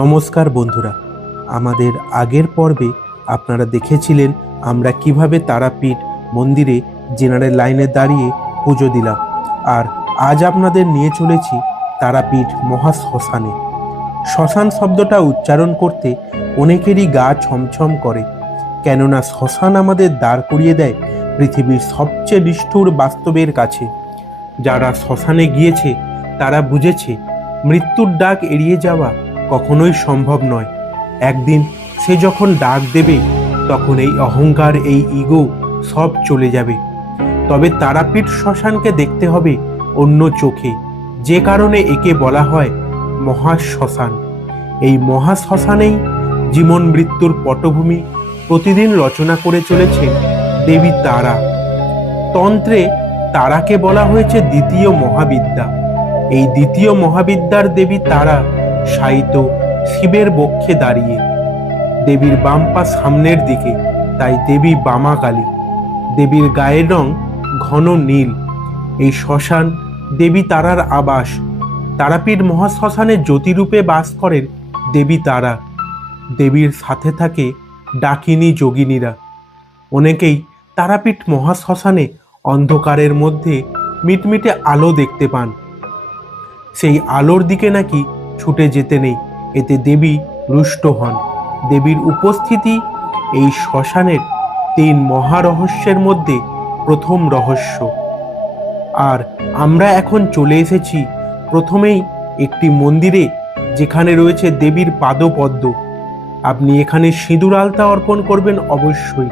নমস্কার বন্ধুরা, আমাদের আগের পর্বে আপনারা দেখেছিলেন আমরা কিভাবে তারাপীঠ মন্দিরে জেনারেল লাইনে দাঁড়িয়ে পুজো দিলাম। আর আজ আপনাদের নিয়ে চলেছি তারাপীঠ মহাশ্মশানে। শ্মশান শব্দটা উচ্চারণ করতে অনেকেরই গা ছমছম করে, কেননা শ্মশান আমাদের দাঁড় করিয়ে দেয় পৃথিবীর সবচেয়ে নিষ্ঠুর বাস্তবের কাছে। যারা শ্মশানে গিয়েছে তারা বুঝেছে মৃত্যুর ডাক এড়িয়ে যাওয়া কখনোই সম্ভব নয়। একদিন সে যখন ডাক দেবে তখন এই অহংকার, এই ইগো সব চলে যাবে। তবে তারাপীঠ শ্মশানকে দেখতে হবে অন্য চোখে, যে কারণে একে বলা হয় মহাশ্মশান। এই মহাশ্মশানেই জীবন মৃত্যুর পটভূমি প্রতিদিন রচনা করে চলেছেন দেবী তারা। তন্ত্রে তারাকে বলা হয়েছে দ্বিতীয় মহাবিদ্যা। এই দ্বিতীয় মহাবিদ্যার দেবী তারা শায়িত শিবের বক্ষে দাঁড়িয়ে। দেবীর বাম পা সামনের দিকে, তাই দেবী বামা কালী। দেবীর গায়ের রং ঘন নীল। এই শ্মশান দেবী তারার আবাস। তারাপীঠ মহাশ্মশানে জ্যোতিরূপে বাস করেন দেবী তারা। দেবীর সাথে থাকে ডাকিনী যোগিনীরা। অনেকেই তারাপীঠ মহাশ্মশানে অন্ধকারের মধ্যে মিটমিটে আলো দেখতে পান। সেই আলোর দিকে নাকি ছুটে যেতে নেই, এতে দেবী রুষ্ট হন। দেবীর উপস্থিতি এই শ্মশানের 3 মহারহস্যের মধ্যে প্রথম রহস্য। আর আমরা এখন চলে এসেছি প্রথমেই একটি মন্দিরে, যেখানে রয়েছে দেবীর পাদপদ্ম। আপনি এখানে সিঁদুর আলতা অর্পণ করবেন অবশ্যই।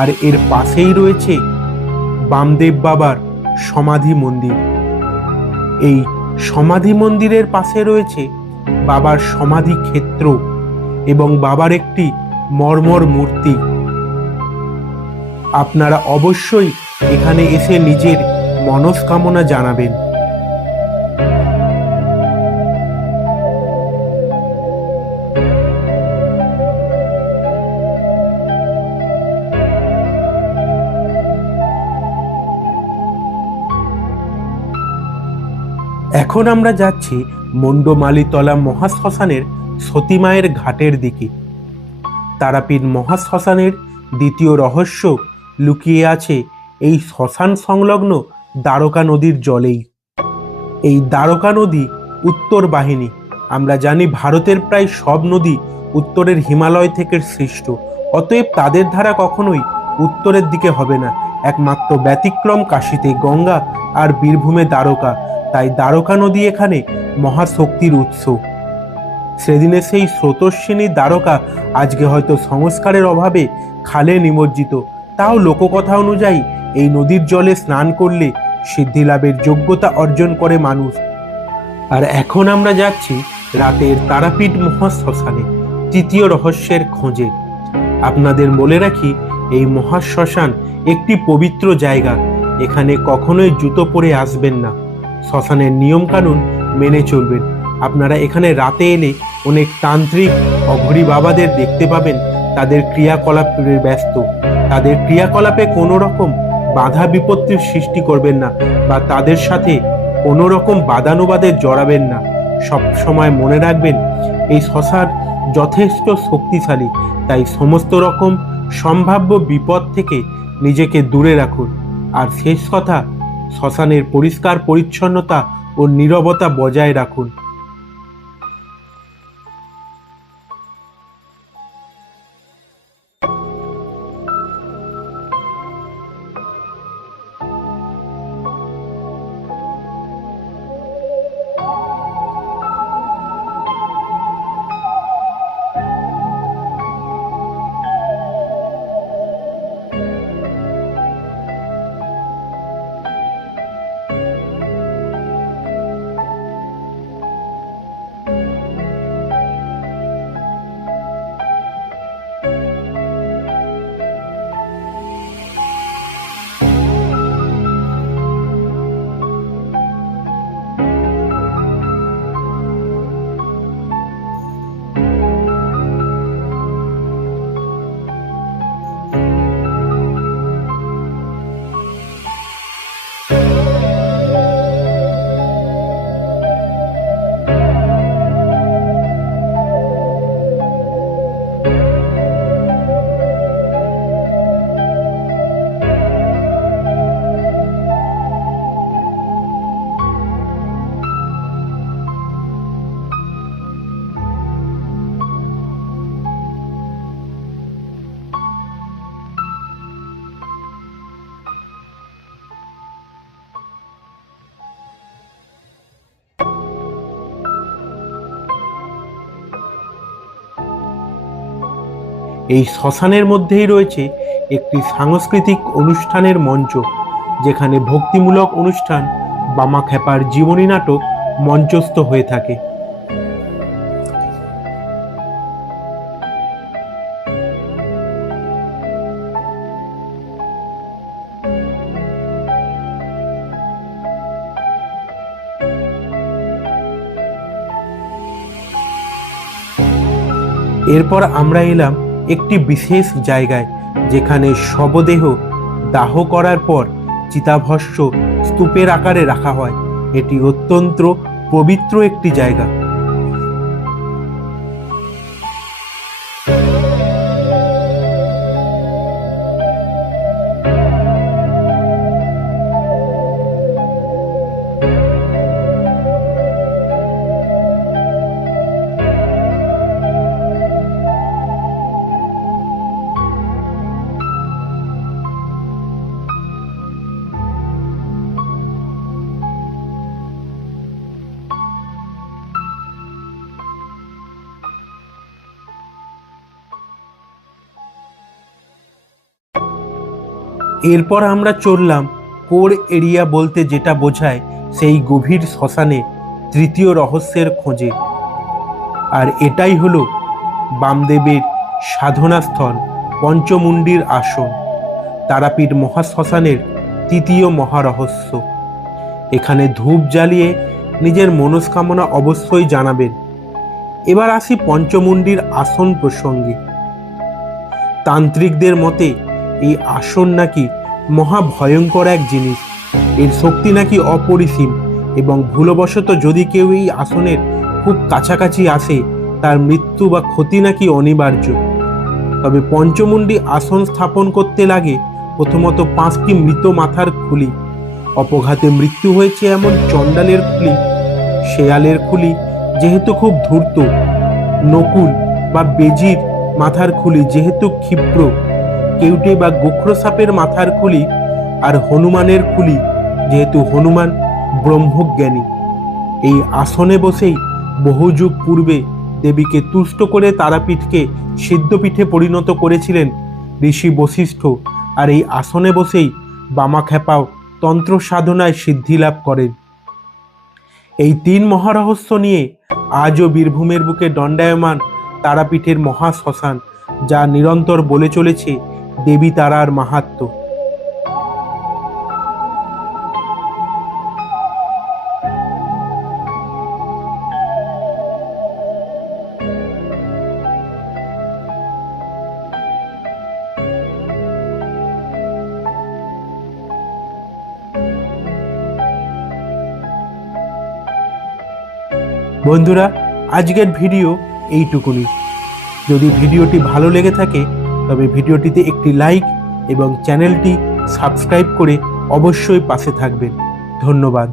আর এর পাশেই রয়েছে বামদেব বাবার সমাধি মন্দির। এই সমাধি মন্দিরের পাশে রয়েছে বাবার সমাধি ক্ষেত্র এবং বাবার একটি মর্মর মূর্তি। আপনারা অবশ্যই এখানে এসে নিজের মনস্কামনা জানাবেন। এখন আমরা যাচ্ছি মণ্ডমালিতলা মহাশ্মশানের সতীমায়ের ঘাটের দিকে। তারাপীঠ মহাশ্মশানের দ্বিতীয় রহস্য লুকিয়ে আছে এই শ্মশান সংলগ্ন দ্বারকা নদীর জলেই। এই দ্বারকা নদী উত্তর বাহিনী। আমরা জানি ভারতের প্রায় সব নদী উত্তরের হিমালয় থেকে সৃষ্ট, অতএব তাদের ধারা কখনোই উত্তরের দিকে হবে না। একমাত্র ব্যতিক্রম কাশীতে গঙ্গা আর বীরভূমে দ্বারকা। তাই দ্বারকা নদী এখানে মহাশক্তির উৎস। সেদিনে সেই স্রোতস্বিনী দ্বারকা আজকে হয়তো সংস্কারের অভাবে খালে নিমজ্জিত। তাও লোককথা অনুযায়ী এই নদীর জলে স্নান করলে সিদ্ধি লাভের যোগ্যতা অর্জন করে মানুষ। আর এখন আমরা যাচ্ছি রাতের তারাপীঠ মহাশ্মশানে তৃতীয় রহস্যের খোঁজে। আপনাদের বলে রাখি, এই মহাশ্মশান একটি পবিত্র জায়গা। এখানে কখনোই জুতো পরে আসবেন না। শ্মশানের নিয়ম কানুন মেনে চলবেন। আপনারা এখানে রাতে এলে অনেক তান্ত্রিক অঘরী বাবাদের দেখতে পাবেন। তাদের ক্রিয়াকলাপে ব্যস্ত। তাদের ক্রিয়াকলাপে কোনো রকম বাধা বিপত্তির সৃষ্টি করবেন না, বা তাদের সাথে কোনো রকম বাদানুবাদে জড়াবেন না। সব সময় মনে রাখবেন, এই শ্মশান যথেষ্ট শক্তিশালী। তাই সমস্ত রকম সম্ভাব্য বিপদ থেকে নিজেকে দূরে রাখুন। আর শেষ কথা, শ্মশানের পরিষ্কার পরিচ্ছন্নতা ও নীরবতা বজায় রাখুন। এই শ্মশানের মধ্যেই রয়েছে একটি সাংস্কৃতিক অনুষ্ঠানের মঞ্চ, যেখানে ভক্তিমূলক অনুষ্ঠান বামাখ্যাপার জীবনী নাটক মঞ্চস্থ হয়ে থাকে। এরপর আমরা এলাম একটি বিশেষ জায়গায়, যেখানে শবদেহ দাহ করার পর চিতাভস্ম স্তূপের আকারে রাখা হয়। এটি অত্যন্ত পবিত্র একটি জায়গা। এরপর আমরা চললাম কোর এরিয়া বলতে যেটা বোঝায় সেই গভীর শ্মশানে তৃতীয় রহস্যের খোঁজে। আর এটাই হলো বামদেবের সাধনাস্থল পঞ্চমুণ্ডির আসন, তারাপীঠ মহাশ্মশানের তৃতীয় মহারহস্য। এখানে ধূপ জ্বালিয়ে নিজের মনস্কামনা অবশ্যই জানাবেন। এবার আসি পঞ্চমুণ্ডির আসন প্রসঙ্গে। তান্ত্রিকদের মতে এই আসন নাকি মহা ভয়ঙ্কর এক জিনিস, এর শক্তি নাকি অপরিসীম, এবং ভুলবশত যদি কেউ এই আসনের খুব কাছাকাছি আসে তার মৃত্যু বা ক্ষতি নাকি অনিবার্য। তবে পঞ্চমুণ্ডি আসন স্থাপন করতে লাগে প্রথমত 5টি মৃত মাথার খুলি। অপঘাতে মৃত্যু হয়েছে এমন চণ্ডালের খুলি, শেয়ালের খুলি যেহেতু খুব ধূর্ত, নকুল বা বেজির মাথার খুলি যেহেতু ক্ষিপ্র, কেউটে বা গোখরো সাপের মাথার খুলি, আর হনুমানের খুলি যেহেতু হনুমান ব্রহ্মজ্ঞানী। এই আসনে বসেই বহু যুগ পূর্বে দেবীকে তুষ্ট করে তারাপীঠকে সিদ্ধপীঠে পরিণত করেছিলেন ঋষি বশিষ্ঠ, আর এই আসনে বসেই বামাখ্যাপাও তন্ত্র সাধনায় সিদ্ধি লাভ করেন। এই 3 মহারহস্য নিয়ে আজও বীরভূমের বুকে দণ্ডায়মান তারাপীঠের মহাশ্মশান, যা নিরন্তর বলে চলেছে দেবী তারার মাহাত্ম্য। বন্ধুরা, আজকের ভিডিও এইটুকুনি। যদি ভিডিওটি ভালো লেগে থাকে তবে ভিডিওটিতে একটি লাইক এবং চ্যানেলটি সাবস্ক্রাইব করে অবশ্যই পাশে থাকবেন। ধন্যবাদ।